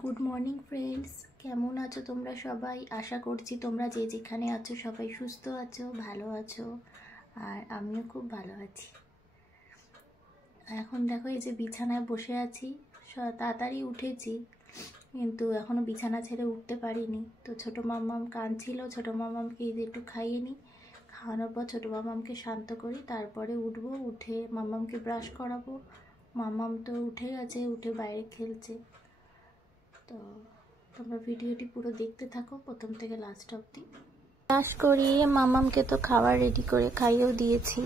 Good morning friends, কেমন আছো তোমরা সবাই? আশা করছি তোমরা যে যেখানে আছো সবাই সুস্থ আছো, ভালো আছো। আর আমিও খুব ভালো আছি। এখন দেখো এই যে বিছানায় বসে আছি, তাড়াতাড়ি উঠেছি কিন্তু এখনও বিছানা ছেড়ে উঠতে পারিনি। তো ছোটো মাম্মাম কাঁদছিল, ছোটো মাম্মামকে এই যে একটু খাইয়ে নিই, খাওয়ানোর পর ছোটো মাম্মামকে শান্ত করি, তারপরে উঠবো। উঠে মাম্মামকে ব্রাশ করাবো। মাম্মাম তো উঠে গেছে, উঠে বাইরে খেলছে। তো তোমরা ভিডিওটি পুরো দেখতে থাকো প্রথম থেকে লাস্ট অবধি। ব্রাশ করিয়ে মাম্মামকে তো খাবার রেডি করে খাইয়েও দিয়েছি।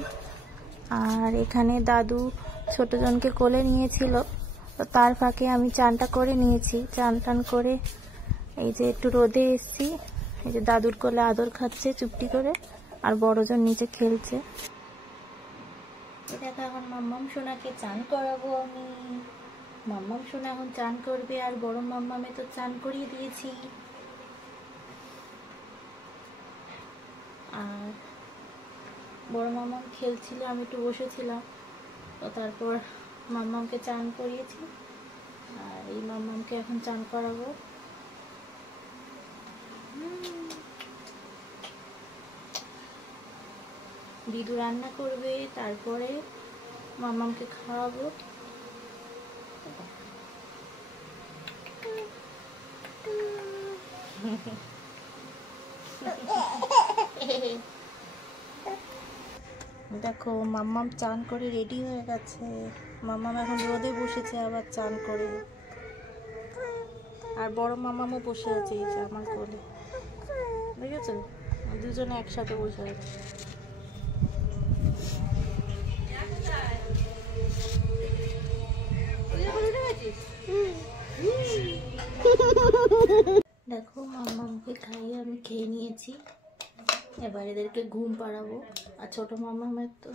আর এখানে দাদু ছোটজনকে কোলে নিয়েছিল, তো তার ফাঁকে আমি চানটা করে নিয়েছি। চান টান করে এই যে একটু রোদে এসছি, এই যে দাদুর কোলে আদর খাচ্ছে চুপটি করে, আর বড়জন নিচে খেলছে। এটা এখন মাম্মাম সোনাকে চান করাবো আমি। মাম্মাম সোনা এখন চান করবে, আর বড় মাম্মামে তো চান করিয়ে দিয়েছি। আর বড় মাম্মাম খেলছিল, আমি একটু বসেছিলাম। তো তারপর মাম্মামকে চান করিয়েছি, আর এই মাম্মামকে এখন চান করাবো। দিদু রান্না করবে, তারপরে মাম্মামকে খাওয়াবো। দেখো মাম্মাম চান করে রেডি হয়ে গেছে। মাম্মাম এখন রোদে বসেছে আবার চান করে। আর বড় মাম্মামও বসে আছে এই যে আমার কোলে, দেখেছো? দুজনে একসাথে বসে আছে। দেখো মাম্মামকে খাইয়ে আমি খেয়ে নিয়েছি, এবার এদেরকে ঘুম পাড়াবো। আর ছোটো মাম্মামের তো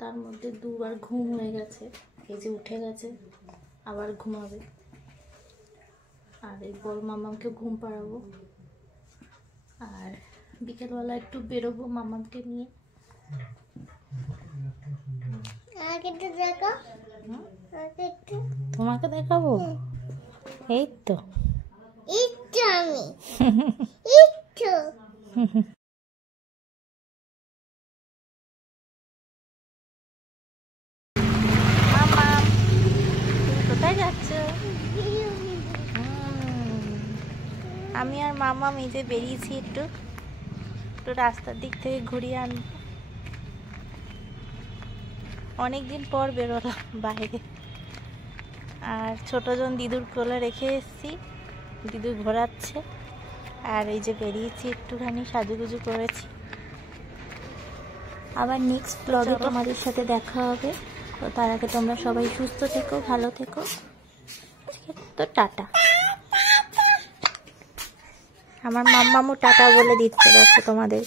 তার মধ্যে দুবার ঘুম হয়ে গেছে, এই যে উঠে গেছে, আবার ঘুমাবে। আর এই বড় মাম্মামকে ঘুম পাড়াবো, আর বিকেলবেলা একটু বেরোবো মাম্মামকে নিয়ে। তোমাকে দেখাবো? এই তো কোথায় যাচ্ছ? আমি আর মাম্মাম এই যে বেরিয়েছি একটু রাস্তার দিক থেকে ঘুরিয়ে আনবো। অনেকদিন পর বেরোলাম বাইরে। আর ছোটজন দিদুর কোলে রেখে এসেছি, দিদু ঘোরাচ্ছে। আর এই যে বেরিয়েছি একটুখানি সাজুগুজু করেছি। আবার নেক্সট ব্লগে তোমাদের সাথে দেখা হবে। তো তার আগে তোমরা সবাই সুস্থ থেকো, ভালো থেকো। তো টাটা। আমার মাম্মামও টাটা বলে দিচ্ছে, দেখো তোমাদের।